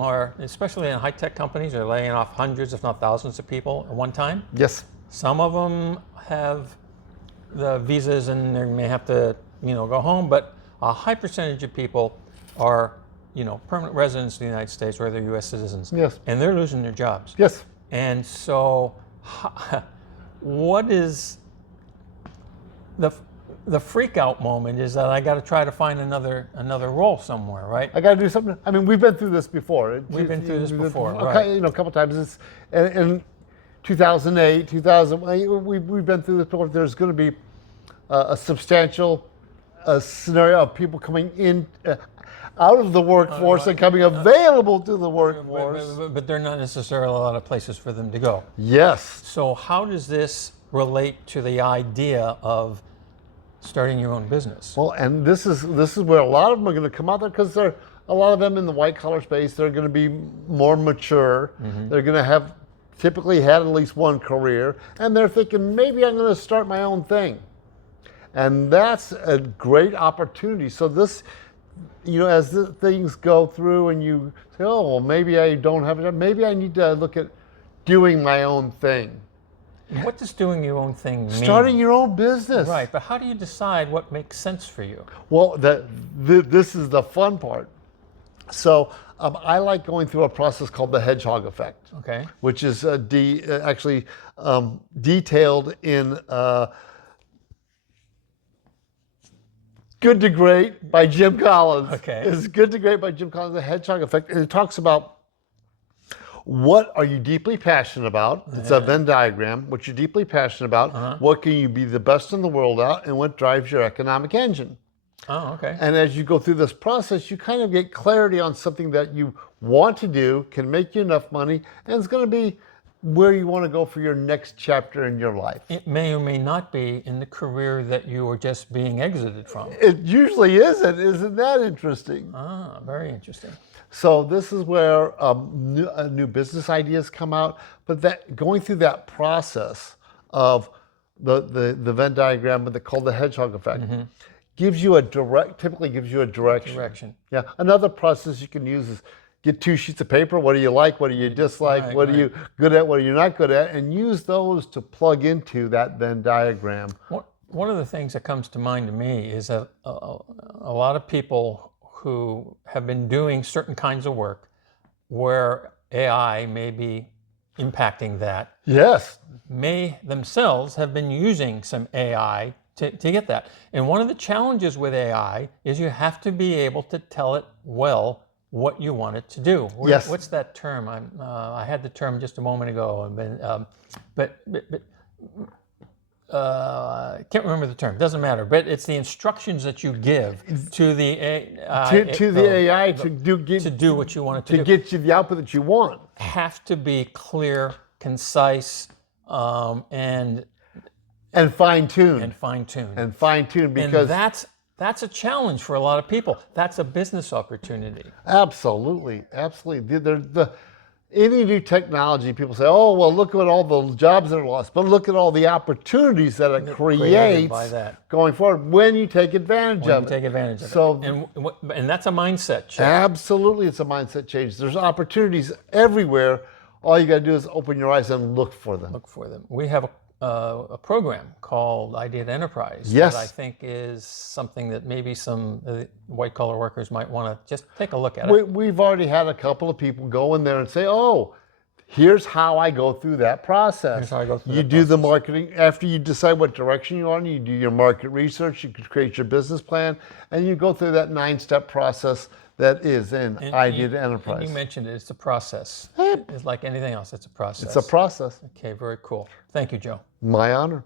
are, especially in high-tech companies, are laying off hundreds, if not thousands of people at one time. Yes. Some of them have the visas and they may have to, go home, but a high percentage of people are, permanent residents of the United States or they're U.S. citizens. Yes. And they're losing their jobs. Yes. And so, what is the freak out moment is that I got to try to find another role somewhere, right? I got to do something. I mean, we've been through this before. We've been through this before, okay, right? A couple times. It's in 2008, 2000. We've been through this before. There's going to be a substantial scenario of people coming in out of the workforce and coming available to the workforce. But there are not necessarily a lot of places for them to go. Yes. So how does this relate to the idea of starting your own business? Well, and this is where a lot of them are going to come out there because they're a lot of them in the white collar space. They're going to be more mature. They're going to have typically had at least one career, and they're thinking maybe I'm going to start my own thing, and that's a great opportunity. So this, as things go through, and you say, oh, well, maybe I don't have a job. Maybe I need to look at doing my own thing. What does doing your own thing mean? Starting your own business. Right, but how do you decide what makes sense for you? Well, this is the fun part. So I like going through a process called the Hedgehog effect, okay, which is actually detailed in Good to Great by Jim Collins. Okay. It's Good to Great by Jim Collins, the Hedgehog effect. And it talks about what are you deeply passionate about? It's a Venn diagram. What you're deeply passionate about, what can you be the best in the world at, and what drives your economic engine. Oh, okay. And as you go through this process, you kind of get clarity on something that you want to do, can make you enough money, and it's going to be where you want to go for your next chapter in your life. It may or may not be in the career that you were just being exited from. It usually isn't. Isn't that interesting? Ah, very interesting. So this is where new business ideas come out, but that going through that process of the Venn diagram, but called the Hedgehog effect, typically gives you a direction. Yeah. Another process you can use is get 2 sheets of paper. What do you like? What do you dislike? Right, what are you good at? What are you not good at? And use those to plug into that Venn diagram. One of the things that comes to mind to me is that a lot of people who have been doing certain kinds of work where AI may be impacting that, yes, may themselves have been using some AI to get that. And one of the challenges with AI is you have to be able to tell it well what you want it to do. Yes. What's that term? I had the term just a moment ago, but I can't remember the term. Doesn't matter. But it's the instructions that you give to the AI to do what you want it to do. To get you the output that you want. Have to be clear, concise, and fine-tuned. And fine-tuned. And fine-tuned because that's a challenge for a lot of people. That's a business opportunity. Absolutely. Any new technology, people say, oh, well, look at all the jobs that are lost, but look at all the opportunities that it creates by that. Going forward when you take advantage of it. Take advantage of it. And that's a mindset change. Absolutely, it's a mindset change. There's opportunities everywhere. All you got to do is open your eyes and look for them. Look for them. We have a program called Idea to Enterprise yes. that I think is something that maybe some white-collar workers might want to just take a look at. We've already had a couple of people go in there and say, oh, here's how I go through that process. Here's how I go through you do the marketing. After you decide what direction you want, you do your market research, you create your business plan, and you go through that 9-step process that is in Idea to Enterprise. And you mentioned it, it's a process. It's like anything else, it's a process. It's a process. Okay, very cool. Thank you, Joe. My honor.